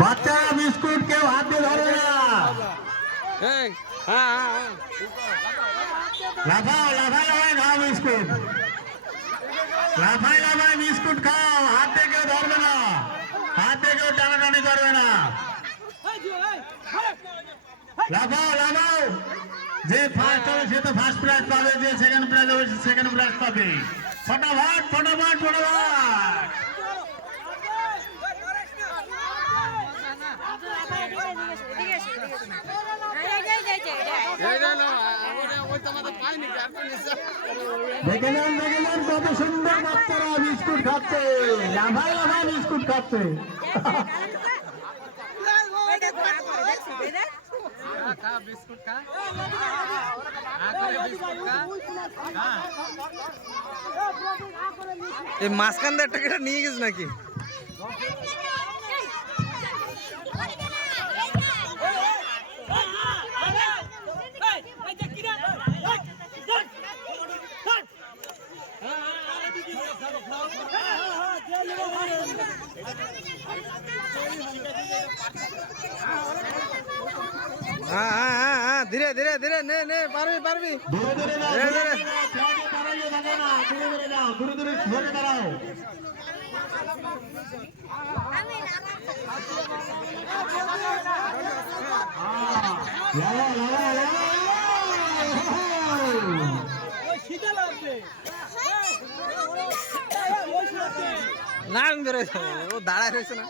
বাচ্চারা বিস্কুট কেউ হাত দিয়ে ধরবে না। লাফাও লাফাই লাফাই খাও বিস্কুট, লাফাই লাফাই বিস্কুট খাও, হাত দিয়ে কেউ ধরবে না, হাত দিয়ে কেউ টানাটানি করবে না। লাফাও লাফাও, যে ফার্স্ট হবে সে তো ফার্স্ট প্রাইজ পাবে, যে সেকেন্ড প্রাইজ হবে সে সেকেন্ড প্রাইজ পাবে। ফটাফট ফটাফট ফটাফট। দেখে নেন কত সুন্দর বাচ্চারা বিস্কুট খাচ্ছে, লাফাই লাফাই বিস্কুট খাচ্ছে। এই মাঝখান দিয়ে একটা কেটে নিয়ে গেছে নাকি? हाँ हाँ हाँ हाँ धीरे धीरे धीरे ने ने पारवी पारवी धीरे धीरे না বেরো ও দাঁড়ায় রয়েছে না